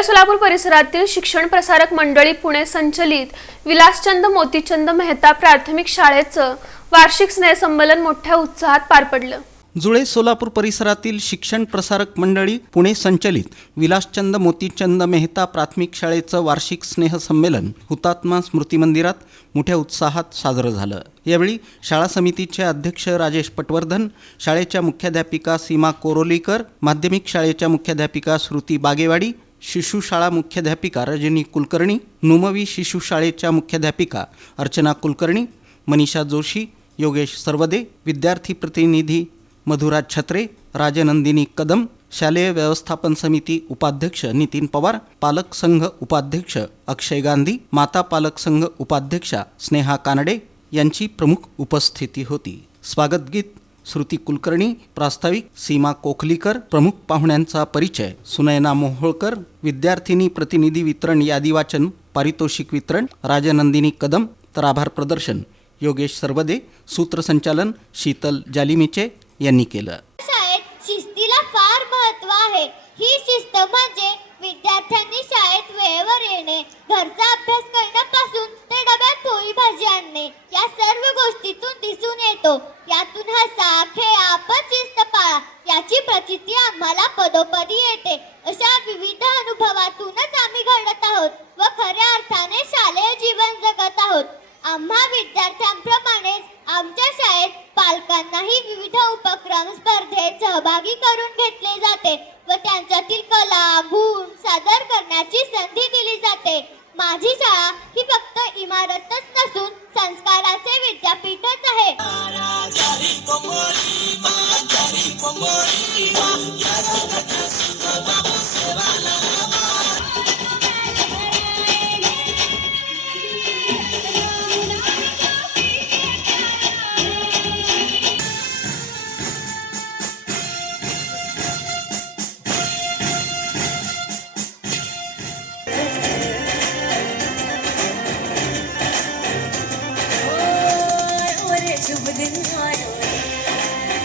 जुळे सोलापूर परिसरातील शिक्षण प्रसारक मंडळी पुणे संचलित विलासचंद मोतीचंद मेहता प्राथमिक शाळेचं वार्षिक स्नेहसंमेलन मोठ्या उत्साहात पार पडलं। जुळे सोलापूर परिसरातील शिक्षण प्रसारक मंडळी पुणे संचलित विलासचंद मोतीचंद मेहता प्राथमिक शाळेचं वार्षिक स्नेहसंमेलन हुतात्मा स्मृती मंदिरात मोठ्या उत्साहात साजरं झालं। यावेळी शाळा समितीचे अध्यक्ष राजेश पटवर्धन, शाळेच्या मुख्याध्यापिका सीमा कोरोलीकर, माध्यमिक शाळेच्या मुख्याध्यापिका श्रुती बागेवाडी, शिशु शाळा मुख्याध्यापिका रजनी कुलकर्णी, नुमवी शिशु शाळेच्या मुख्याध्यापिका अर्चना कुलकर्णी, मनीषा जोशी, योगेश सर्वदे, विद्यार्थी प्रतिनिधी मधुराज छत्रे, राजनंदिनी कदम, शालेय व्यवस्थापन समिती उपाध्यक्ष नितीन पवार, पालक संघ उपाध्यक्ष अक्षय गांधी, माता पालक संघ उपाध्यक्षा स्नेहा कानडे यांची प्रमुख उपस्थिती होती। स्वागत गीत श्रुती कुलकर्णी, प्रास्ताविक सीमा कोखलीकर, प्रमुख पाहुण्यांचा परिचय सुनयना मोहोळकर, विद्यार्थिनी प्रतिनिधी वितरण यादी वाचन, पारितोषिक वितरण राजनंदिनी कदम, तर आभार प्रदर्शन योगेश सर्वदे, सूत्रसंचालन शीतल जालिमीचे यांनी केलं। शाळेत शिस्तीला फार महत्त्व आहे। ही शिस्त म्हणजे विद्यार्थ्यांनी शाळेत वेळेवर येणे, घरचा अभ्यास करण्यापासून ते डब्यात पोळी भाजी आणणे या सर्व गोष्टीतून दिसून येतो। यातून हसा खेळा पण शिस्त पाळा याची प्रचिती आम्हाला पदोपदी येते। अशा विविध अनुभवातूनच आम्ही घडत आहोत व खऱ्या अर्थाने शालेय जीवन जगत आहोत। आम्हा विद्यार्थ्यांप्रमाणेच आमच्या शाळेत पालकांनाही विविध उपक्रम स्पर्धेत सहभागी करून घेतले जाते व त्यांच्यातील कला गुण सादर करण्याची संधी दिली जाते। माझी शाळा ही फक्त इमारतच नसून संस्काराचे विद्यापीठच आहे।